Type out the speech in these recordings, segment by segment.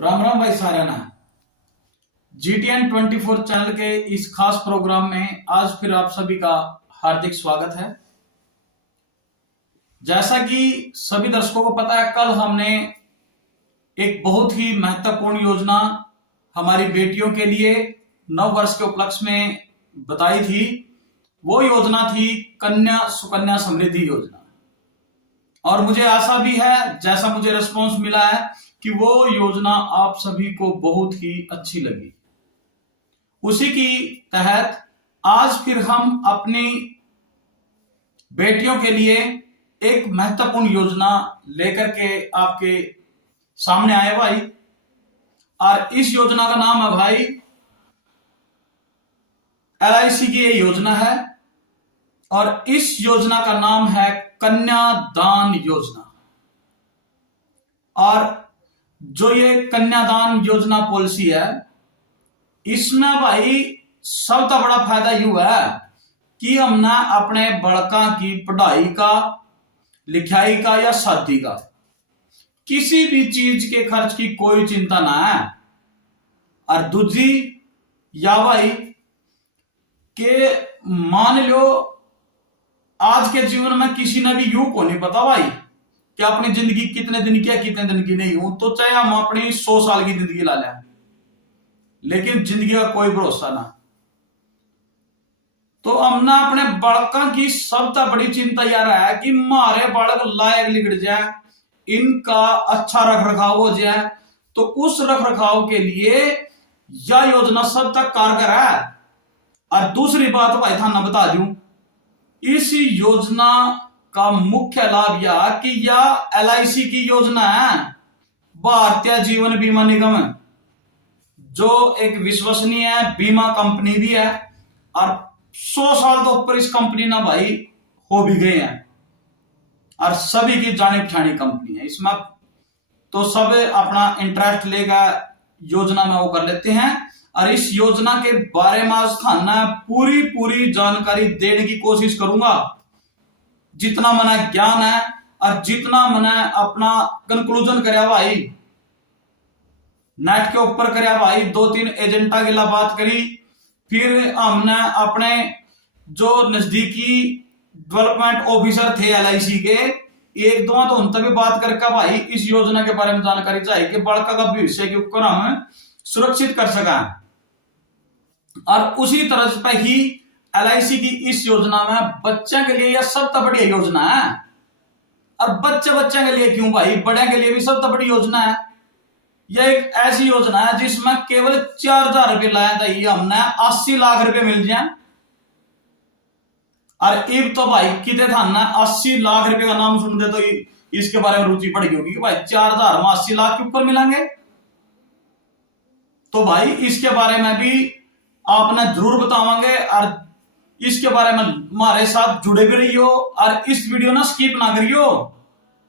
राम राम भाई सारा ना GTN24 चैनल के इस खास प्रोग्राम में आज फिर आप सभी का हार्दिक स्वागत है। जैसा कि सभी दर्शकों को पता है, कल हमने एक बहुत ही महत्वपूर्ण योजना हमारी बेटियों के लिए नव वर्ष के उपलक्ष्य में बताई थी। वो योजना थी कन्या सुकन्या समृद्धि योजना। और मुझे आशा भी है, जैसा मुझे रिस्पॉन्स मिला है, कि वो योजना आप सभी को बहुत ही अच्छी लगी। उसी की तहत आज फिर हम अपनी बेटियों के लिए एक महत्वपूर्ण योजना लेकर के आपके सामने आए भाई। और इस योजना का नाम है भाई LIC की ये योजना है। और इस योजना का नाम है कन्यादान योजना। और जो ये कन्यादान योजना पॉलिसी है, इसमें भाई सबसे बड़ा फायदा यू है कि हमने अपने बड़का की पढ़ाई का, लिखाई का या शादी का किसी भी चीज के खर्च की कोई चिंता ना है। और दूसरी या भाई के मान लो आज के जीवन में किसी ने भी यू को नहीं पता भाई कि अपनी जिंदगी कितने दिन की है कितने दिन की नहीं हूं, तो चाहे हम अपनी 100 साल की जिंदगी ला लें, लेकिन जिंदगी का कोई भरोसा ना। तो हमने अपने बालकों की सबसे बड़ी चिंता यार है कि हमारे बालक लायक लिगड़ जाए, इनका अच्छा रख रखाव हो जाए। तो उस रख रखाव के लिए यह योजना सब तक कारगर है। और दूसरी बात भाई थाना बता दूं, इस योजना का मुख्य लाभ यह कि यह LIC की योजना है, भारतीय जीवन बीमा निगम, जो एक विश्वसनीय बीमा कंपनी भी है। और 100 साल तो ऊपर इस कंपनी ना भाई हो भी गए हैं और सभी की जानी पहचानी कंपनी है। इसमें तो सब अपना इंटरेस्ट लेगा योजना में वो कर लेते हैं। और इस योजना के बारे में आज थाना पूरी जानकारी देने की कोशिश करूंगा, जितना मना ज्ञान है और जितना मना अपना कंक्लूजन करे भाई, नेट के ऊपर करे भाई। 2-3 एजेंटा के लिए बात करी, फिर हमने अपने जो नजदीकी डेवलपमेंट ऑफिसर थे LIC के, एक दो तो उनसे भी बात करके भाई इस योजना के बारे में जानकारी चाहिए कि बड़का का भविष्य के ऊपर हम सुरक्षित कर सकें। और उसी तरह पर ही LIC की इस योजना में बच्चे के लिए यह सबसे बड़ी योजना है। और बच्चे के लिए क्यों भाई, बड़े के लिए भी सबसे बड़ी योजना है। यह एक ऐसी योजना है जिसमें केवल 4000 रुपये लाया था, हमने 80 लाख रुपए मिल जाए। और अब तो भाई कितने था ना 80 लाख रुपए का नाम सुन दे तो इसके बारे में रुचि पड़ गई होगी कि भाई 4000 में 80 लाख के ऊपर मिलेंगे। तो भाई इसके बारे में भी आपने जरूर बतावांगे और इसके बारे में हमारे साथ जुड़े भी रहियो। और इस वीडियो ना स्किप ना करियो,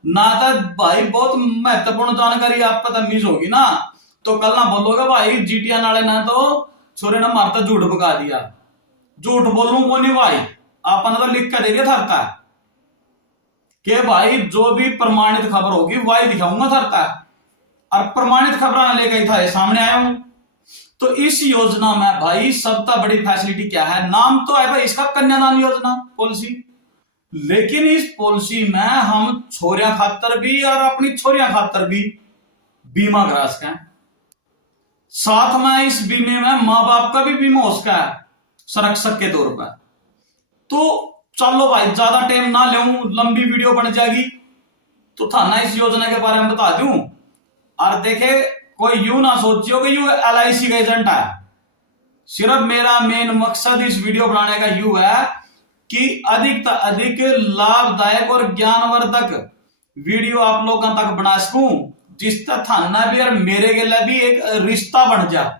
ना तो भाई बहुत महत्वपूर्ण जानकारी आप पता मिस होगी ना, तो कल ना बोलोगे भाई GTN वाले ना तो छोरे ने मारता झूठ बका दिया। झूठ बोलूं को नहीं भाई, आपने तो लिख के देंगे थरता कि भाई जो भी प्रमाणित खबर होगी वही दिखाऊंगा थरता। और प्रमाणित खबर लेकर था सामने आया हूं। तो इस योजना में भाई सबसे बड़ी फैसिलिटी क्या है, नाम तो है भाई इसका कन्यादान योजना पॉलिसी, लेकिन इस पॉलिसी में हम छोरिया खातर भी और अपनी छोरिया खातर भी बीमा करा सकें। साथ में इस बीमे में मां बाप का भी बीमा हो सका है संरक्षक के तौर पर। तो चलो भाई ज्यादा टाइम ना लूं, लंबी वीडियो बन जाएगी, तो थाना इस योजना के बारे में बता दूं। और देखे कोई यूं ना सोचियो कि यू LIC का एजेंट है। सिर्फ मेरा मेन मकसद इस वीडियो बनाने का यू है कि अधिक से अधिक लाभदायक और ज्ञानवर्धक वीडियो आप लोगों तक बना सकूं, जिससे थाना भी और मेरे के लिए भी एक रिश्ता बन जाए।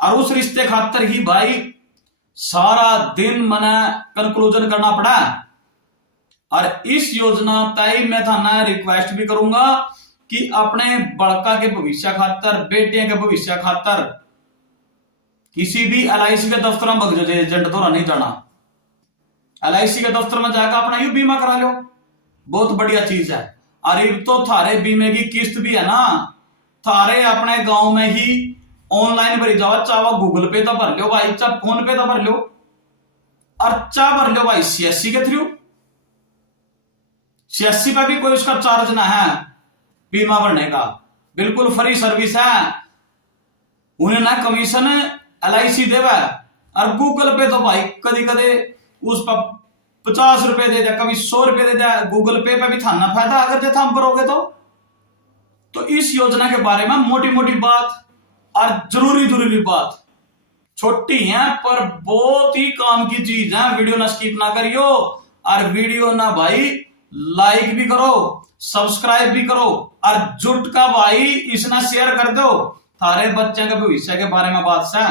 और उस रिश्ते खातर ही भाई सारा दिन मना कंक्लूजन करना पड़ा। और इस योजना तय मैं थाना रिक्वेस्ट भी करूंगा कि अपने बड़का के भविष्य खातर, बेटियां के भविष्य खातर किसी भी LIC के दफ्तर में भग एजेंट तो नहीं जाना। LIC के दफ्तर में जाकर अपना यू बीमा करा लो, बहुत बढ़िया चीज है। और अब तो थारे बीमे की किस्त भी है ना, थारे अपने गांव में ही ऑनलाइन भरी जाओ, चाहे गूगल पे तो भर लो भाई, चाहे फोन पे तो भर लो, और चाहे भर लो भाई सीएससी के थ्रू। सीएससी पे भी कोई उसका चार्ज ना है बीमा भरने का, बिल्कुल फ्री सर्विस है। उन्हें ना कमीशन LIC देवा, और गूगल पे तो भाई कभी कभी उस पर 50 रुपए दे दिया, कभी 100 रुपए दे दिया। गूगल पे पे भी थाना फायदा अगर जे हम भरोगे तो इस योजना के बारे में मोटी मोटी बात और जरूरी बात, छोटी है पर बहुत ही काम की चीज है। वीडियो ना स्किप ना करियो, और वीडियो ना भाई लाइक भी करो, सब्सक्राइब भी करो, और जुट का भाई इसना शेयर कर दो, थारे बच्चे के भविष्य के बारे में बात से।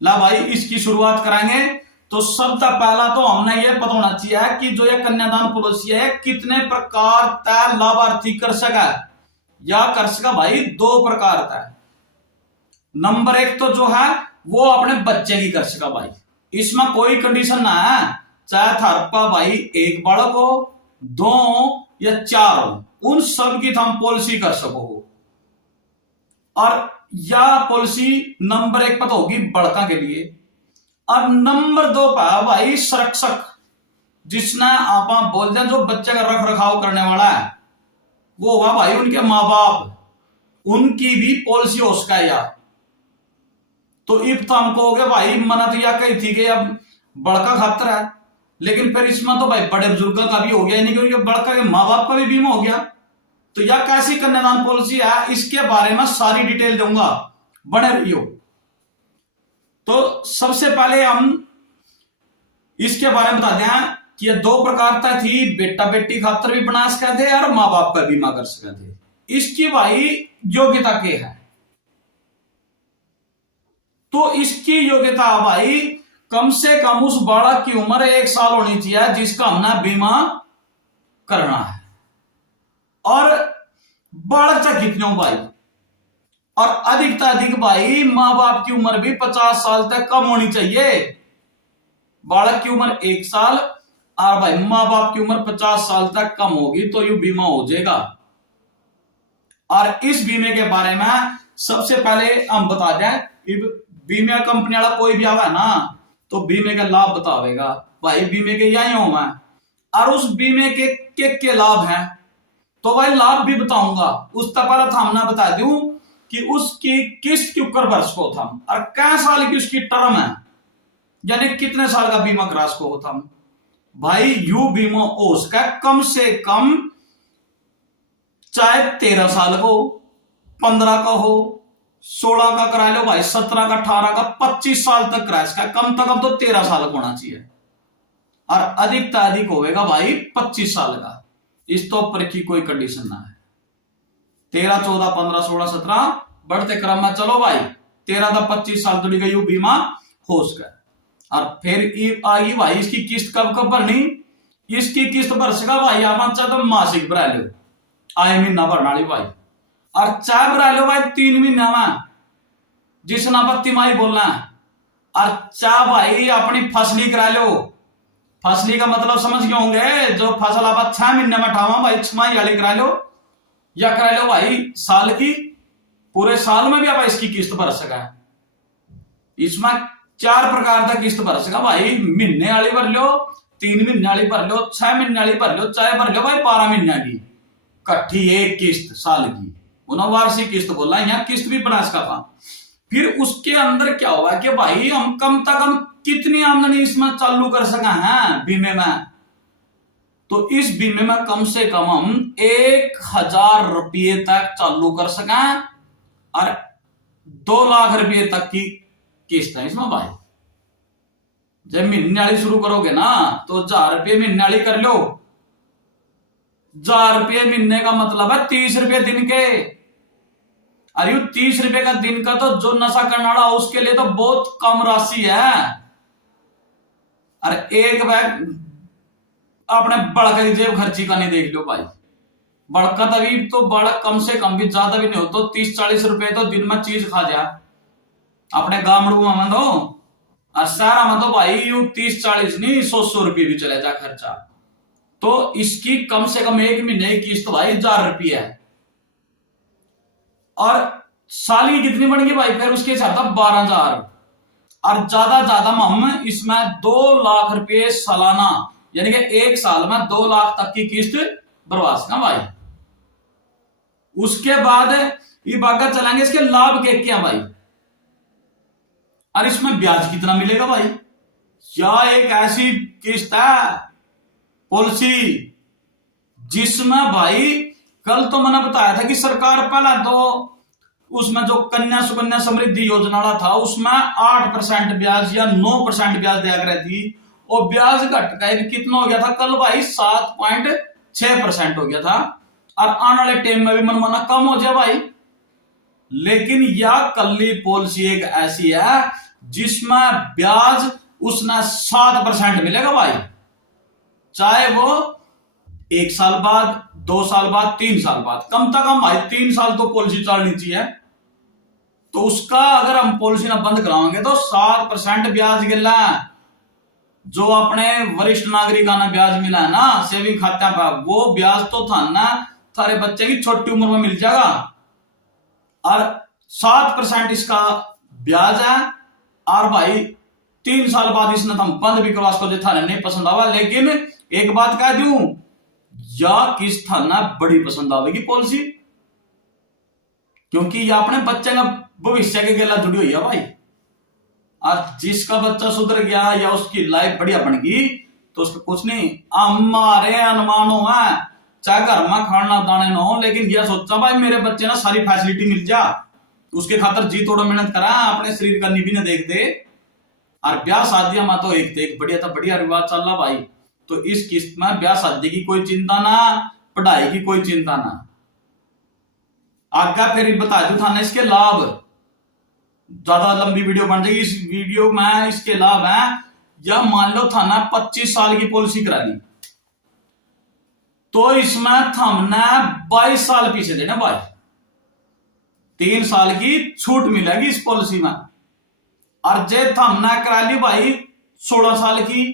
ला भाई इसकी शुरुआत करेंगे। तो सबसे पहला तो हमने ये पता होना चाहिए कि जो ये कन्यादान पॉलिसी है कितने प्रकार तय लाभार्थी कर सका, या कर सका भाई 2 प्रकार तय। नंबर 1 तो जो है वो अपने बच्चे की कर सका भाई, इसमें कोई कंडीशन ना है, चाहे थारपा भाई 1 बालक हो, 2 या 4 हो, उन सब की हम पॉलिसी कर सको। और या पॉलिसी नंबर 1 पता होगी बड़का के लिए, और नंबर 2 पर भाई संरक्षक, जिसने आप बोलते हैं जो बच्चे का रख रखाव करने वाला है, वो हुआ भाई उनके माँ बाप, उनकी भी पॉलिसी हो सका यार। तो इब तो हम कहोगे भाई मना तो या कही थी कि अब बड़का खातर है, लेकिन फिर इसमें तो भाई बड़े बुजुर्गों का भी हो गया, नहीं क्योंकि बड़का के माँ बाप का भी बीमा हो गया। तो यह कैसी कन्यादान पॉलिसी है, इसके बारे में सारी डिटेल दूंगा, बने रहियो। तो सबसे पहले हम इसके बारे में बता दें कि ये 2 प्रकार तक थी, बेटा बेटी खातर भी बना सकते थे और माँ बाप का बीमा कर सकते थे। इसकी भाई योग्यता क्या है, तो इसकी योग्यता भाई कम से कम उस बालक की उम्र 1 साल होनी चाहिए जिसका हमने बीमा करना है, और बालक तक कितने हो भाई, और अधिक से अधिक भाई मां बाप की उम्र भी 50 साल तक कम होनी चाहिए। बालक की उम्र 1 साल और भाई मां बाप की उम्र 50 साल तक कम होगी तो यू बीमा हो जाएगा। और इस बीमे के बारे में सबसे पहले हम बता दें, बीमे कंपनी वाला कोई भी आवा ना तो बीमे का लाभ बतावेगा भाई, बीमे के यही हो मैं, और उस बीमे के लाभ हैं तो भाई लाभ भी बताऊंगा। उस पहले थामना बता दूं कि उसकी किस्त के ऊपर वर्ष को था, और कै साल की उसकी टर्म है, यानी कितने साल का बीमा क्रास को होता भाई। यू बीमा हो उसका कम से कम चाहे 13 साल का हो, 15 का हो, 16 का करा लो भाई, 17 का, 18 का, 25 साल तक क्रास का, कम से कम तो 13 साल का होना चाहिए, और अधिक से अधिक होगा भाई 25 साल का। इस तो ऊपर की कोई कंडीशन ना है। 13, 14, 15, 16, 17 बढ़ते क्रम में चलो भाई 13 से 25 साल जुड़ी गई बीमा हो सका। और फिर आई भाई इसकी किस्त कब कब भरनी, इसकी किस्त भर सका भाई आप चाहे तो मासिक भरा लो, आए महीना भरना ली भाई, और चाहे भरा लो भाई 3 महीना में जिसना पर तिमाही बोलना है, और चाहे भाई अपनी फसली करा लो। फसली का मतलब समझ गए होंगे, जो फसल आप 6 महीने में उठावा भाई, 6 माही वाली करा लो, या करा लो भाई साल की, पूरे साल में भी आप इसकी किस्त भर सका। इसमें 4 प्रकार का किस्त भर सका भाई, महीने वाली भर लो, 3 महीने वाली भर लो, 6 महीने वाली भर लो, चाहे भर लो भाई 12 महीने की कट्ठी एक किस्त साल की, उन्होंने वार्षिक किस्त बोला, यहाँ किस्त भी बना सका था। फिर उसके अंदर क्या हुआ कि भाई हम कम से कम कितनी आमदनी इसमें चालू कर सका है बीमे में, तो इस बीमे में कम से कम हम 1000 रुपये तक चालू कर सका, और 2 लाख रुपये तक की किस्त है इसमें भाई। जब महीने वाली शुरू करोगे ना तो 1000 रुपये महीने वाली कर लो, 1000 रुपये महीने का मतलब है 30 रुपये दिन के। अरे 30 रुपये का दिन का तो जो नशा करने वाला उसके लिए तो बहुत कम राशि है। अरे एक बैग अपने बड़का की जेब खर्ची का नहीं देख लो भाई, बड़का तभी तो बड़ा कम से कम भी ज्यादा भी नहीं हो तो 30-40 रुपए तो दिन में चीज खा जा अपने गामड़ू में दो, और शहर में तो भाई यू 30-40 नहीं 100 रुपये भी चले जा खर्चा। तो इसकी कम से कम एक महीने की किस्त भाई 1000 रुपये है। और साल की कितनी बन गई भाई, फिर उसके हिसाब था 12,000। और ज्यादा हम इसमें 2 लाख रुपए सालाना, यानी कि एक साल में 2 लाख तक की किस्त भरवा सकना भाई। उसके बाद ये बाका चलाएंगे इसके लाभ के क्या भाई, और इसमें ब्याज कितना मिलेगा भाई। या एक ऐसी किस्त है पॉलिसी जिसमें भाई, कल तो मैंने बताया था कि सरकार पहला तो उसमें जो कन्या सुकन्या समृद्धि योजना वाला था उसमें 8% ब्याज या 9% ब्याज दिया कर थी, और ब्याज घट कर कितना हो गया था कल भाई 7.6% हो गया था। और आने वाले टाइम में भी मनमाना कम हो जाए भाई। लेकिन यह कल्ली पॉलिसी एक ऐसी है जिसमें ब्याज उसने 7% मिलेगा भाई, चाहे वो 1 साल बाद, 2 साल बाद, 3 साल बाद, कम से कम भाई 3 साल तो पॉलिसी चलनी चाहिए। तो उसका अगर हम पॉलिसी ना बंद कराएंगे तो 7% ब्याज गिला, जो अपने वरिष्ठ नागरिकों ने ब्याज मिला है ना सेविंग खाता पर, वो ब्याज तो था ना सारे बच्चे की छोटी उम्र में मिल जाएगा। और 7% इसका ब्याज है। और भाई 3 साल बाद इसने हम बंद भी करवा सको, थाने नहीं पसंद आवा। लेकिन एक बात कह दूं, या किस थाना बड़ी पसंद आवेगी पॉलिसी, क्योंकि ये अपने बच्चे का भविष्य के गला जुड़ी हुई है भाई। और जिसका बच्चा सुधर गया या उसकी लाइफ बढ़िया बन गई तो उसका कुछ नहीं, हमारे अनुमानों में चाहे घर में खाना दाने ना हो, लेकिन यह सोचा भाई मेरे बच्चे ना सारी फैसिलिटी मिल जा, उसके खातर जी तोड़ो मेहनत करा, अपने शरीर का निभी न देख दे। और ब्याह शादियां में तो एक बढ़िया था, बढ़िया रिवाज चल रहा भाई। तो इस किस्त में ब्याह शादी की कोई चिंता ना, पढ़ाई की कोई चिंता ना। आगे फिर बता दू थाने इसके लाभ, ज्यादा लंबी वीडियो बन जाएगी। इस वीडियो में इसके लाभ है, या मान लो थाना 25 साल की पॉलिसी करा ली तो इसमें हमने 22 साल पीछे देना भाई, 3 साल की छूट मिलेगी इस पॉलिसी में। और जे हमने करा ली भाई 16 साल की,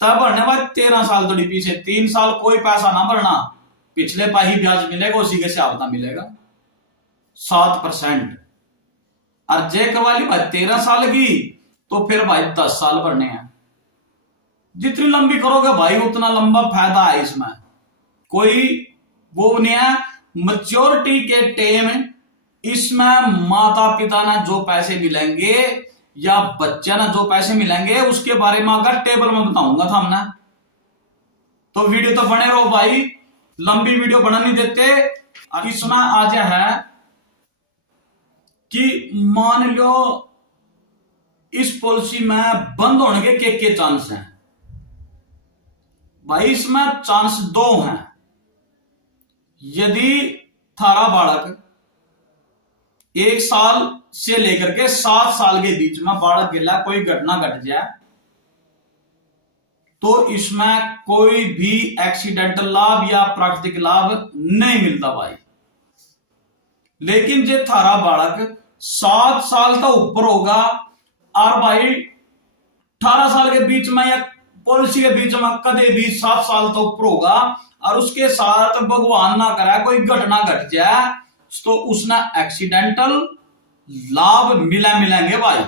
तब भरने भाई 13 साल थोड़ी पीछे, 3 साल कोई पैसा ना भरना, पिछले पा ही ब्याज मिलेगा, उसी के हिसाब ना मिलेगा 7%। और जे करवा ली भाई 13 साल की तो फिर भाई 10 साल भरने हैं। जितनी लंबी करोगे भाई उतना लंबा फायदा है इसमें, कोई वो नहीं है। मैच्योरिटी के टाइम इसमें माता पिता ने जो पैसे मिलेंगे या बच्चे ने जो पैसे मिलेंगे उसके बारे में अगर टेबल में बताऊंगा था हमने, तो वीडियो तो बने रहो भाई, लंबी वीडियो बना नहीं देते। इसमें आज है कि मान लो इस पॉलिसी में बंद होने के चांस हैं भाई। इसमें चांस 2 हैं। यदि थारा बालक 1 साल से लेकर के 7 साल के बीच में बालक गिला कोई घटना घट जाए तो इसमें कोई भी एक्सीडेंटल लाभ या प्राकृतिक लाभ नहीं मिलता भाई। लेकिन जो थारा बालक 7 साल का ऊपर होगा और भाई 18 साल के बीच में या पॉलिसी के बीच में कदे भी 7 साल तो ऊपर होगा और उसके साथ भगवान ना करे कोई घटना घट जाए तो उसने एक्सीडेंटल लाभ मिलेंगे भाई।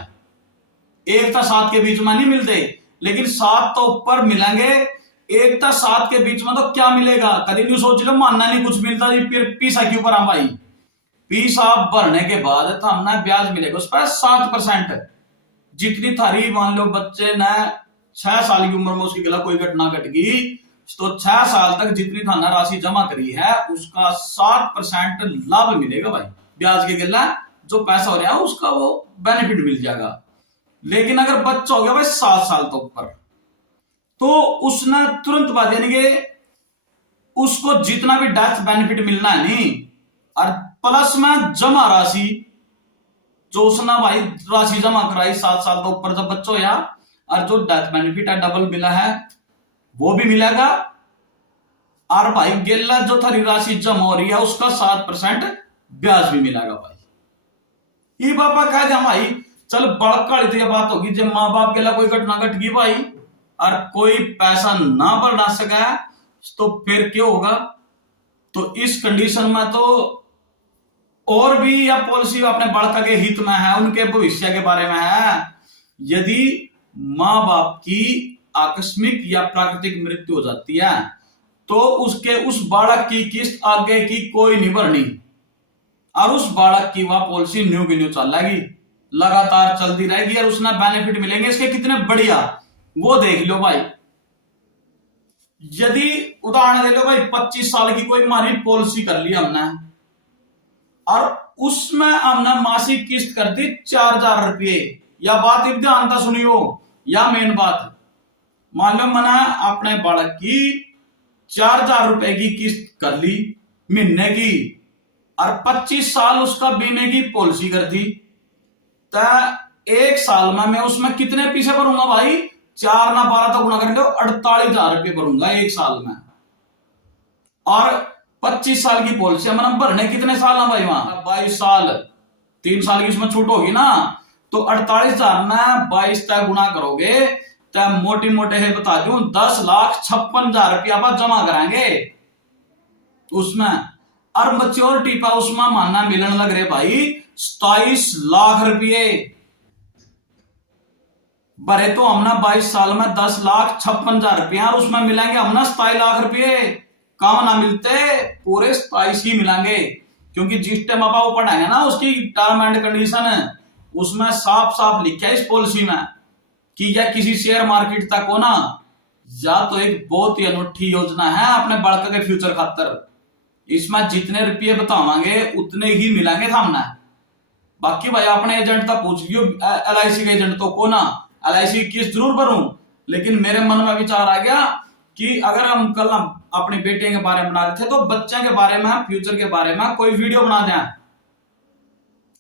1 था 7 के बीच में नहीं मिलते, लेकिन 7 तो ऊपर मिलेंगे। 1 था 7 के बीच में तो क्या मिलेगा, कभी नहीं सोच लो, मानना नहीं कुछ मिलता जी। फिर पीसा के ऊपर हम भाई पीसा भरने के बाद था हमने ब्याज मिलेगा उस पर 7%। जितनी थारी मान लो बच्चे ने 6 साल की उम्र में उसकी गला कोई घटना घट गई तो 6 साल तक जितनी थाना राशि जमा करी है उसका 7% लाभ मिलेगा भाई। ब्याज के गला जो पैसा हो रहा है उसका वो बेनिफिट मिल जाएगा। लेकिन अगर बच्चा हो गया भाई 7 साल तो ऊपर तो उसने तुरंत बाद यानी कि उसको जितना भी डेथ बेनिफिट मिलना है नहीं, और प्लस में जमा राशि जो उसने भाई राशि जमा कराई 7 साल तो ऊपर जब बच्चा होया, और जो डेथ बेनिफिट है डबल मिला है वो भी मिलेगा। और भाई गेला जो थारी राशि जमा हो रही है उसका 7% ब्याज भी मिलेगा भाई। ये पापा कह दिया भाई चल बड़का तो बात होगी जब माँ बाप के लिए कोई घटना घट गई भाई और कोई पैसा ना भरना सका तो फिर क्या होगा। तो इस कंडीशन में तो और भी यह पॉलिसी अपने बालक के हित में है, उनके भविष्य के बारे में है। यदि माँ बाप की आकस्मिक या प्राकृतिक मृत्यु हो जाती है तो उस बालक की किस्त आगे की कोई नहीं भरनी, और उस बालक की वह पॉलिसी न्यू की न्यू चलेगी, लगातार चलती रहेगी, और उसने बेनिफिट मिलेंगे इसके कितने बढ़िया, वो देख लो भाई। यदि उदाहरण दे लो भाई, 25 साल की कोई हमारी पॉलिसी कर ली हमने, और उसमें हमने मासिक किस्त कर दी 4,000 रुपये। या बात ध्यान से सुनियो, या मेन बात, मान लो मैंने अपने बालक की 4,000 रुपए की किस्त कर ली महीने की, और 25 साल उसका बीमे की पॉलिसी कर दी, तो एक साल में मैं उसमें कितने पैसे भरूंगा भाई? 4 ना 12 तो गुना कर लो, 48,000 रुपये भरूंगा एक साल में। और 25 साल की पॉलिसी मैंने भरने कितने साल है भाई? वहां 22 साल, 3 साल की उसमें छूट होगी ना, तो 48,000 में 22 तक गुना करोगे तो मोटी मोटे है बता दूं 10,56,000 रुपया आप जमा कराएंगे उसमें। और मैच्योरिटी पर उसमें मानना मिलने लग रहे भाई 27 लाख रुपये भरे, तो हमने 22 साल में 10,56,000 रुपया, और उसमें मिलेंगे हमने 27 लाख रुपये। कम ना मिलते, पूरे 27 ही मिलेंगे, क्योंकि जिस टाइम आप वो पढ़ाएंगे ना उसकी टर्म एंड कंडीशन, उसमें साफ साफ लिखा है इस पॉलिसी में कि या किसी शेयर मार्केट तक हो ना, या तो एक बहुत ही अनूठी योजना है अपने बालक के फ्यूचर खातर। इसमें जितने रुपये बतावांगे उतने ही मिलेंगे थामना। बाकी भाई अपने एजेंट तक पूछ लियो, LIC के एजेंट तो को ना, LIC की किस्त जरूर भरूं, लेकिन मेरे मन में विचार आ गया कि अगर हम कल अपने बेटे के बारे में बना रहे थे तो बच्चे के बारे में, फ्यूचर के बारे में कोई वीडियो बना दें।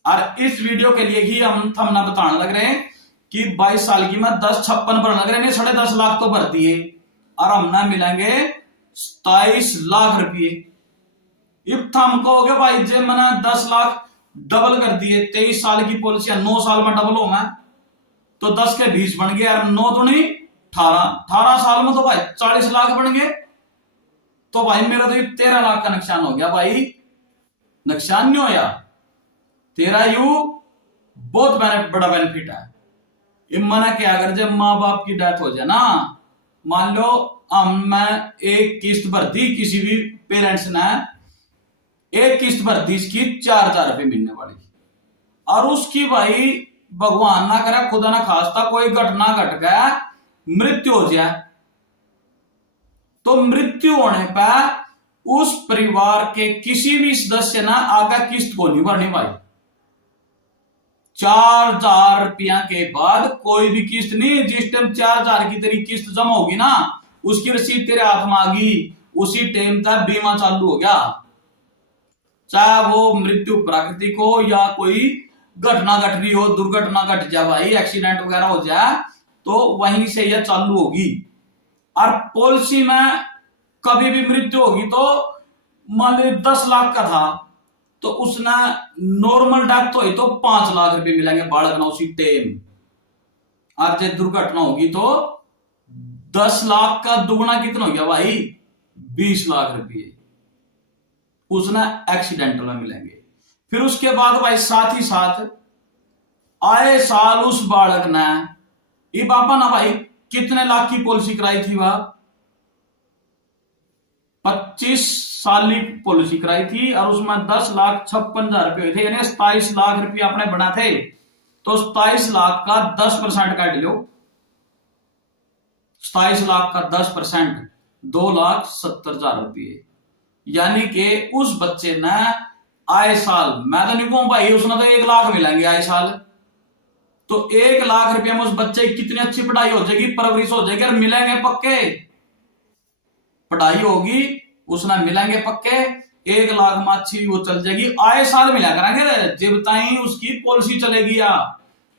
और इस वीडियो के लिए ही हम थमना बताने लग रहे हैं कि 22 साल की में 10,56 भरने लग रहे हैं, 10.5 लाख तो भरती है, और हमने मिलेंगे 27 लाख रुपये। इब थम कहोगे भाई जे मैंने 10 लाख डबल कर दिए, 23 साल की पॉलिसी 9 साल में डबल हो मैं, तो 10 के 20 बन गए, और 9 दूनी 18 साल में तो भाई 40 लाख बन गए। तो भाई मेरा तो 13 लाख का नुकसान हो गया भाई, नुकसान नहीं होया, तेरा यू बहुत बड़ा बेनिफिट है। मना क्या, अगर जब माँ बाप की डेथ हो जाए ना, मान लो मैं एक किस्त भर दी, किसी भी पेरेंट्स ने एक किस्त भर दी इसकी 4,000 रुपये मिलने वाली, और उसकी भाई भगवान ना करे, खुदा ना खास्ता कोई घटना घट गया, मृत्यु हो जाए, तो मृत्यु होने पर उस परिवार के किसी भी सदस्य ने आगे किस्त को नहीं भरनी भाई। 4,000 रुपया के बाद कोई भी किस्त नहीं। जिस टाइम 4,000 की तेरी किस्त जमा होगी ना, उसकी रसीद तेरे हाथ में आ गई, उसी टाइम तक बीमा चालू हो गया, चाहे वो मृत्यु प्राकृतिक हो या कोई घटना घट रही हो, दुर्घटना घट जाए भाई, एक्सीडेंट वगैरह हो जाए, तो वहीं से यह चालू होगी। और पॉलिसी में कभी भी मृत्यु होगी तो मान ली 10 लाख का था, तो उसने नॉर्मल डेथ हुई तो 5 लाख रुपए मिलेंगे बालक ना उसी टाइम। और जब दुर्घटना होगी तो 10 लाख का दुगना कितना हो गया भाई? 20 लाख रुपये उसने एक्सीडेंटल में मिलेंगे। फिर उसके बाद भाई साथ ही साथ आए साल उस बालक ने, ये बाबा ना भाई कितने लाख की पॉलिसी कराई थी? वह 25 साल की पॉलिसी कराई थी, और उसमें 10,56,000 रुपए हुए थे, यानी 27 लाख रुपए आपने बना थे, तो 27 लाख का 10% काट लो, 27 लाख का 10% 2,70,000 रुपये, यानी कि उस बच्चे ने आए साल, मैं तो नहीं कहूं भाई उसने तो 1 लाख मिलेंगे आए साल, तो 1 लाख रुपये में उस बच्चे की कितनी अच्छी पढ़ाई हो जाएगी, परवरिश हो जाएगी, और मिलेंगे पक्के, पढ़ाई होगी उसने मिलेंगे पक्के, 1 लाख में अच्छी वो चल जाएगी, आए साल मिला करेंगे जब ताई उसकी पॉलिसी चलेगी। या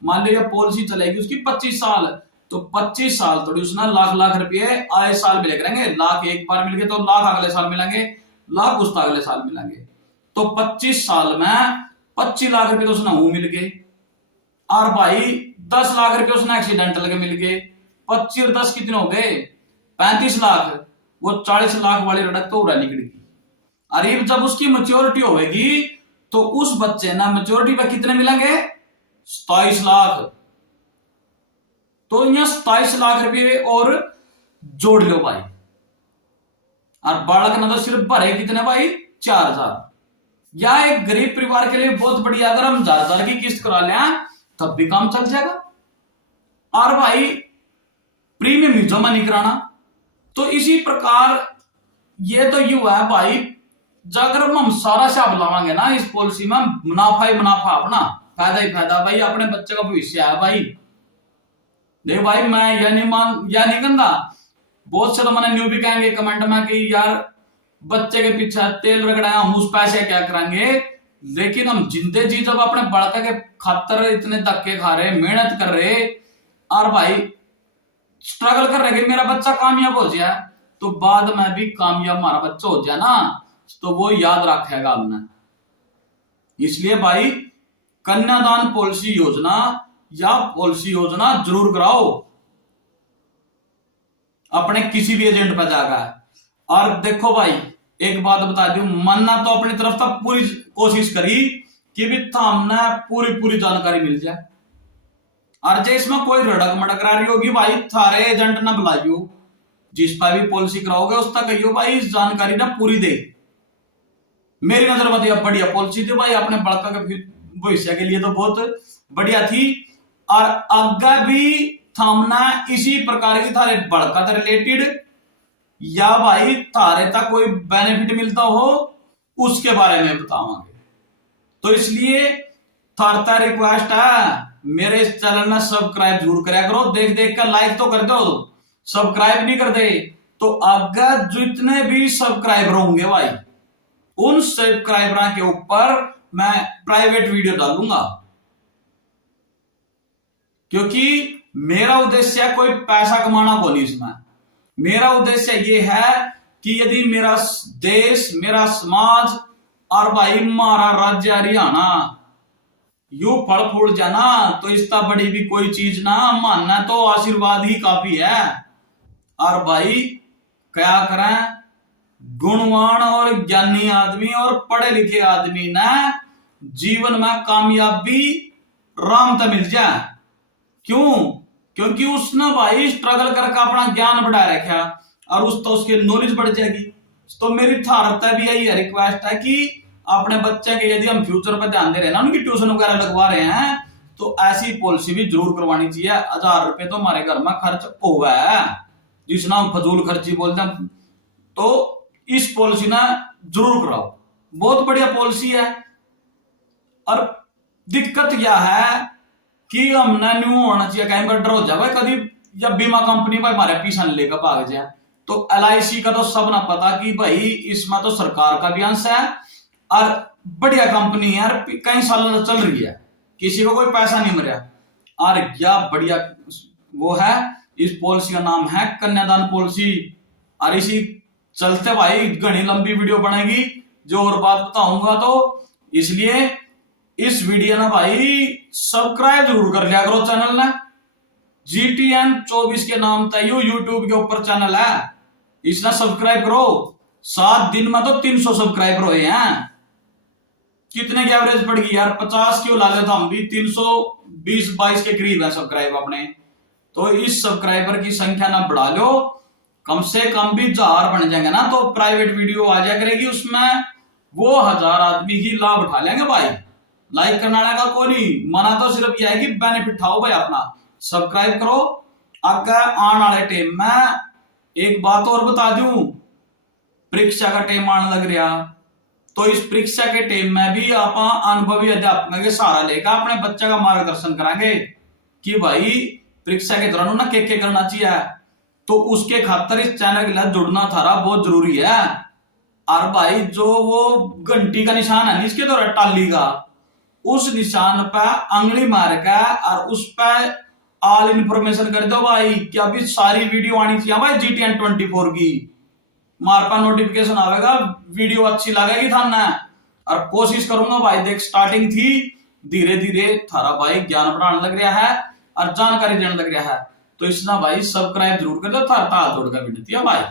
मान लीजिए पॉलिसी चलेगी उसकी 25 साल, तो 25 साल थोड़ी उसने लाख रुपये आए साल मिले करेंगे, लाख एक बार मिल गए तो लाख अगले साल मिलेंगे, लाख उस अगले साल मिलेंगे, तो 25 साल में 25 लाख रुपए तो उसने वो मिल गए। और भाई 10 लाख रुपए उसने एक्सीडेंटल के मिल गए, 25 और 10 कितने हो गए? 35 लाख, वो 40 लाख वाली रड़क तो उड़ा निकलेगी। अरे जब उसकी मैच्योरिटी होगी तो उस बच्चे ना मेच्योरिटी पे कितने मिलेंगे? 27 लाख। तो यहां 27 लाख रुपए और जोड़ लो भाई। और बालक ने तो सिर्फ भरे कितने भाई? 4,000। या एक गरीब परिवार के लिए बहुत बढ़िया, अगर हम 1,000 की किस्त करा लें तब भी काम चल जाएगा। और भाई प्रीमियम ही जमा नहीं कराना। तो इसी प्रकार ये तो यू है भाई, अगर हम सारा हिसाब लावांगे ना इस पॉलिसी में, मुनाफा ही मुनाफा, अपना फायदा ही फायदा भाई, अपने बच्चे का भविष्य है भाई। देख भाई मैं या नहीं कहता, बहुत से तो मैंने न्यू भी कहेंगे कमेंट में कि यार बच्चे के पीछे तेल रगड़ा, हम उस पैसे क्या करेंगे। लेकिन हम जिंदे जी जब अपने बड़का के खातर इतने धक्के खा रहे, मेहनत कर रहे, और भाई स्ट्रगल कर रहे कि मेरा बच्चा कामयाब हो जाए, तो बाद में भी कामयाब हमारा बच्चा हो जाए ना, तो वो याद रखेगा हमने। इसलिए भाई कन्यादान पॉलिसी योजना या पॉलिसी योजना जरूर कराओ अपने किसी भी एजेंट पर जाकर। और देखो भाई एक बात बता दूं, मन्ना तो अपनी तरफ तक पूरी कोशिश करी कि भी हमने पूरी जानकारी मिल जाए। और जो इसमें कोई रड़क मड़क रही होगी भाई, थारे एजेंट ना बुलाइयो, जिस पर भी पॉलिसी कराओगे उस तक कहियो भाई इस जानकारी ना पूरी दे। मेरी नजर में बढ़िया पॉलिसी थी भाई, अपने बड़का के भविष्य के लिए तो बहुत बढ़िया थी। और आगे भी थामना इसी प्रकार की थारे बड़का से रिलेटेड या भाई थारे तक कोई बेनिफिट मिलता हो उसके बारे में बतावांगे। तो इसलिए थारता रिक्वेस्ट है, मेरे इस चैनल में सब्सक्राइब जरूर करा करो। देख देख कर लाइक तो कर दो, सब्सक्राइब नहीं करते तो आगे जितने भी सब्सक्राइबर होंगे भाई, उन सब्सक्राइबरों के ऊपर मैं प्राइवेट वीडियो डालूंगा। क्योंकि मेरा उद्देश्य कोई पैसा कमाना को नहीं, इसमें मेरा उद्देश्य ये है कि यदि मेरा देश, मेरा समाज और भाई हमारा राज्य हरियाणा यू फल फूल जाना, तो इसका बड़ी भी कोई चीज ना मानना, तो आशीर्वाद ही काफी है। और भाई क्या करें, गुणवान और ज्ञानी आदमी और पढ़े लिखे आदमी ने जीवन में कामयाबी राम तक मिल जाए। क्यों? क्योंकि उसने भाई स्ट्रगल करके अपना ज्ञान बढ़ा रखा और उसकी नॉलेज बढ़ जाएगी। तो मेरी थारता भी यही रिक्वेस्ट है कि अपने बच्चे के यदि हम फ्यूचर पर ध्यान दे रहे हैं ना, उनकी ट्यूशन वगैरह लगवा रहे हैं, तो ऐसी पॉलिसी भी जरूर करवानी चाहिए। 1,000 रुपए तो हमारे घर में खर्च हुआ है, जिसना हम फजूल खर्ची बोलते हैं, तो इस पॉलिसी ना जरूर कराओ, बहुत बढ़िया पॉलिसी है। और दिक्कत क्या है कि हमने न्यू होना चाहिए, कहीं पर डर हो जाए कभी, जब बीमा कंपनी भाई हमारे पीछा लेकर भाग जाए। तो LIC का तो सब ना पता कि भाई इसमें तो सरकार का भी अंश है और बढ़िया कंपनी है यार, कई सालों से चल रही है, किसी को कोई पैसा नहीं मिला। और क्या बढ़िया वो है, इस पॉलिसी का नाम है कन्यादान पॉलिसी। और इसी चलते भाई घनी लंबी वीडियो बनेगी जो और बात बताऊंगा, तो इसलिए इस वीडियो ना भाई सब्सक्राइब जरूर कर लिया करो चैनल ने। GTN 24 के नाम था यू यूट्यूब के ऊपर चैनल है, इसने सब्सक्राइब करो। 7 दिन में तो 300 सब्सक्राइबर हुए हैं। कितने की एवरेज पड़ गई यार, 50 क्यों ला लेता हम भी, 320-22 के करीब है सब्सक्राइब अपने। तो इस सब्सक्राइबर की संख्या ना बढ़ा लो, कम से कम भी 1000 बन जाएंगे ना, तो प्राइवेट वीडियो आ जाया करेगी, उसमें वो 1000 आदमी ही लाभ उठा लेंगे भाई। लाइक करना का कोई नहीं, मना तो सिर्फ यह है कि बेनिफिट उठाओ भाई अपना, सब्सक्राइब करो। आगे आने वाले टाइम में एक बात और बता दूं, परीक्षा का टाइम आने लग रहा, तो इस परीक्षा के टाइम में भी आप अनुभवी अध्यापक के सहारा लेकर अपने बच्चे का मार्गदर्शन कराएंगे कि भाई परीक्षा के दौरान ना क्या करना चाहिए। तो उसके खातर इस चैनल के लिए जुड़ना थारा बहुत जरूरी है। और भाई जो वो घंटी का निशान है इसके द्वारा टाली का, उस निशान पर अंगली मार के और उस पर ऑल इन्फॉर्मेशन कर दो भाई कि अभी सारी वीडियो आनी चाहिए भाई GTN 24 की। मार पर नोटिफिकेशन आएगा, वीडियो अच्छी लगेगी थाना। और कोशिश करूंगा भाई, देख स्टार्टिंग थी, धीरे धीरे थारा भाई ज्ञान बढ़ाने लग रहा है और जानकारी देने लग रहा है। तो इसना भाई सब्सक्राइब जरूर कर दो, थारा हाथ जोड़ कर विनती है भाई।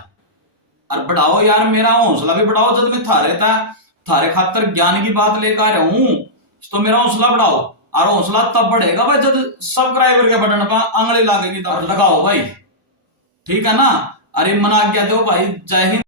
और बढ़ाओ यार, मेरा हौसला भी बढ़ाओ, जब मैं थारे था थारे खातर ज्ञान की बात लेकर आ रहा हूं, तो मेरा हौसला बढ़ाओ। और हौसला तब बढ़ेगा भाई जब सब्सक्राइबर के बटन पर आंगली लागेगी, तब लगाओ भाई, ठीक है ना। अरे मना आज्ञा दो भाई। जय हिंद।